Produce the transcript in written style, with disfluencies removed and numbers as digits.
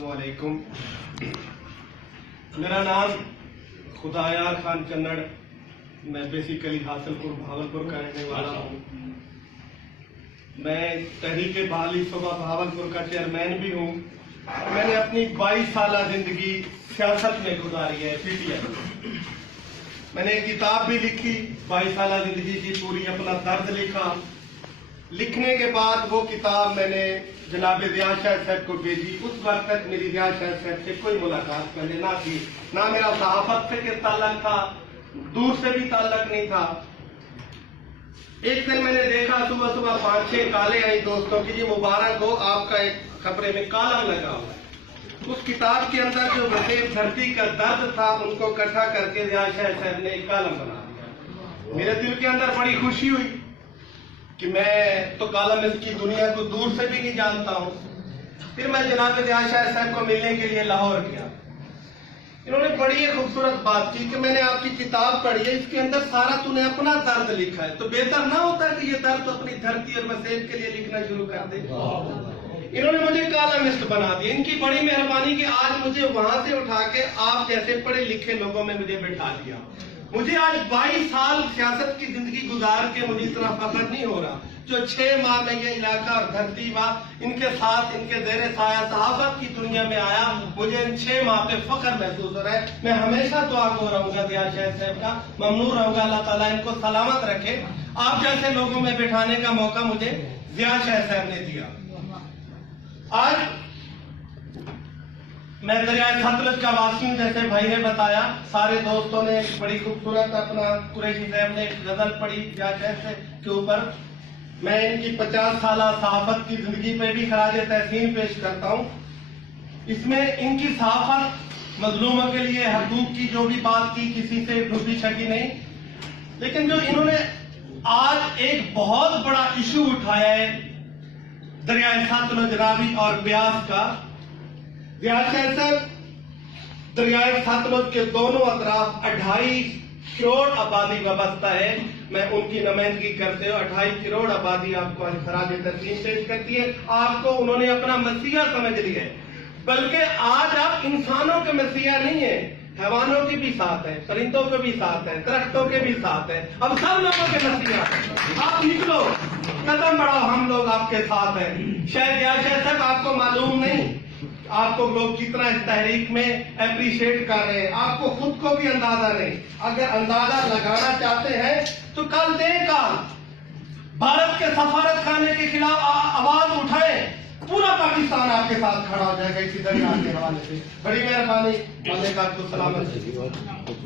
अस्सलाम वालेकुम। मेरा नाम खुदायार खान कन्नड़, मैं बेसिकली हासिलपुर भावलपुर का रहने वाला हूँ। मैं तहरीक बहाली सूबा भावलपुर का चेयरमैन भी हूँ। मैंने अपनी 22 साल जिंदगी सियासत में गुजारी है, PTI। मैंने एक किताब भी लिखी, 22 साल जिंदगी की पूरी अपना दर्द लिखा। लिखने के बाद वो किताब मैंने जनाब रियाज शाह साहब को भेजी। उस वक्त तक मेरी रियाज शाह साहब से कोई मुलाकात पहले ना थी, ना मेरा सहाफत से ताल्लुक था, दूर से भी ताल्लुक नहीं था। एक दिन मैंने देखा सुबह सुबह 5-6 काले आई दोस्तों की, जी मुबारक हो, आपका एक खबरे में कालम लगा हुआ है। उस किताब के अंदर जो वसीम धरती का दर्द था उनको इकट्ठा करके रियाज शाह साहब ने एक कालम बना दिया। मेरे दिल के अंदर बड़ी खुशी हुई कि मैं तो कालमिस्ट की दुनिया को दूर से भी नहीं जानता हूँ। फिर मैं जनाब रियाज शाह साहब को मिलने के लिए लाहौर गया। इन्होंने बड़ी खूबसूरत बात की कि मैंने आपकी किताब पढ़ी है, इसके अंदर सारा तूने अपना दर्द लिखा है, तो बेहतर ना होता कि ये दर्द तो अपनी धरती और वसीम के लिए लिखना शुरू कर दे। इन्होंने मुझे कालमिस्ट बना दिया। इनकी बड़ी मेहरबानी कि आज मुझे वहां से उठा के आप जैसे पढ़े लिखे लोगों में मुझे बैठा दिया। मुझे आज 22 साल सियासत की जिंदगी गुजार के मुझे इतना फख्र नहीं हो रहा जो 6 माह में ये इलाका और धरती माँ इनके साथ इनके ज़ेरे साया सहाफत की दुनिया में आया। मुझे इन 6 माह पे फख्र महसूस हो रहा है। मैं हमेशा दुआ को रहूंगा रियाज शाह साहब का, ममनून रहूंगा, अल्लाह ताला इनको सलामत रखे। आप जैसे लोगों में बैठाने का मौका मुझे रियाज शाह साहब ने दिया। आज मैं दरियाए सतलज का वासी हूं, जैसे भाई ने बताया। सारे दोस्तों ने बड़ी खूबसूरत अपना कुरैशी साहब ने एक गजल पढ़ी रियाज शाह के ऊपर। मैं इनकी 50 साल सहाफत की जिंदगी पे भी खराज तहसीन पेश करता हूँ। इसमें इनकी सहाफत मजलूमों के लिए हकूक की जो भी बात की, किसी से दूसरी शकी नहीं, लेकिन जो इन्होंने आज एक बहुत बड़ा इशू उठाया है दरियाए सतलज रावी और ब्यास का। रियाज शाह साहब दरियाए सतलज के दोनों अतराफ 2.5 करोड़ आबादी वाबस्ता है। मैं उनकी नुमाइंदगी करते हुए 2.5 करोड़ आबादी आपको आज खराज तस्लीम पेश करती है। आपको उन्होंने अपना मसीहा समझ लिया है, बल्कि आज आप इंसानों के मसीहा नहीं है, हैवानों के भी साथ है, परिंदों के भी साथ है, दरख्तों के भी साथ है, अब सब लोगों के मसीहा। आप निकलो, कदम बढ़ाओ, हम लोग आपके साथ हैं। शायद रियाज शाह साहब आपको मालूम नहीं, आपको लोग कितना इस तहरीक में अप्रिशिएट कर रहे हैं, आपको खुद को भी अंदाजा नहीं। अगर अंदाजा लगाना चाहते हैं तो कल देर भारत के सफारत खाने के खिलाफ आवाज उठाएं, पूरा पाकिस्तान आपके साथ खड़ा हो जाएगा इसी दरिया के हवाले से। बड़ी मेहरबानी, को सलामत।